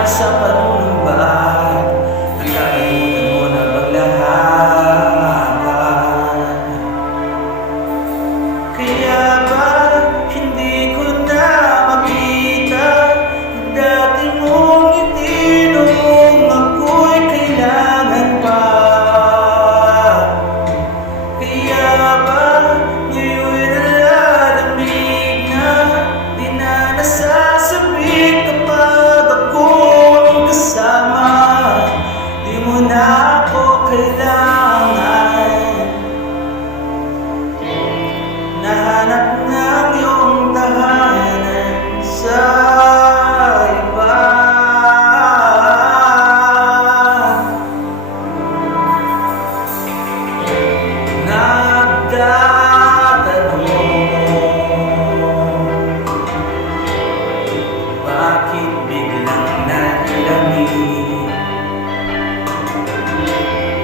naman sa panunumbag, nakalimutan mo na bang lahat? Kaya ba hindi ko na makita ang dati mong ngiti noong ako'y kailangan pa? Kaya ba ngayon'y nalalamig na di na nasasabik kapag ako ang kasama? Di mo na ako kailangan. Nahanap ng iyong tahanan sa iba. Bakit biglang nalamig?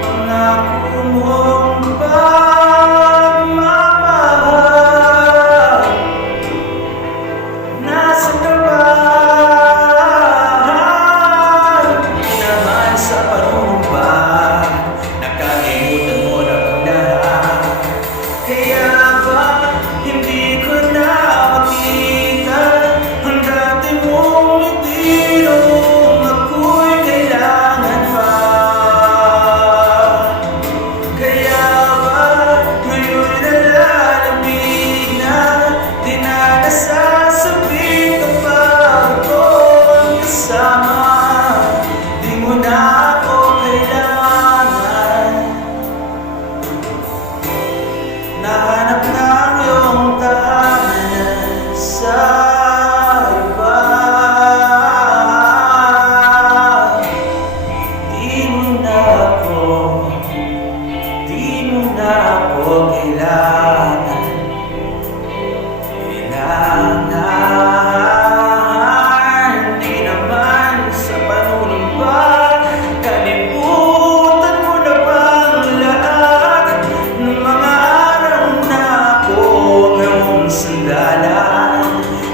Pangako mong pagmamahal, nasaan ka ba? Di naman sa panumbag, nakalimutan mo na bang lahat? Kaya ba hindi ko na makita ang dati mong ngiti noong ako'y kailangan pa? Kaya ba ngayon'y nalalamig na di na nasasabik kapag ako ang kasama? Di mo na ako kailangan. Nahanap ng iyong tahanan sa iba. Di mo na ako kailangan. Di naman sa panunumbag, kalimutan mo na bang lahat ng mga araw na ako ngayong sandalan?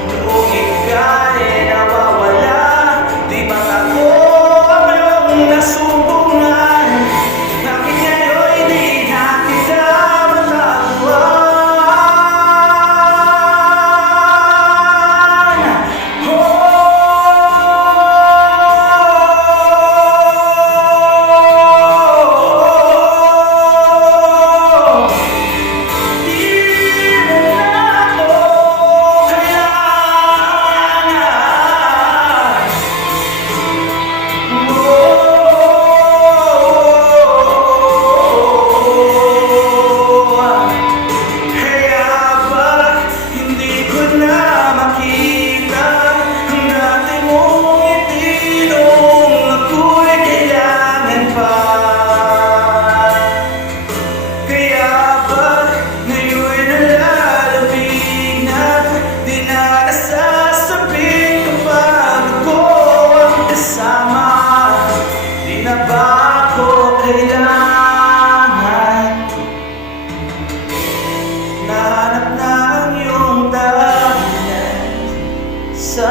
Noong ika'y nawawala, di ba't ako ang iyong nasubungan? Bakit ngayon'y di na kita matagpuan? Kailangan nahanap ng iyong tahanan sa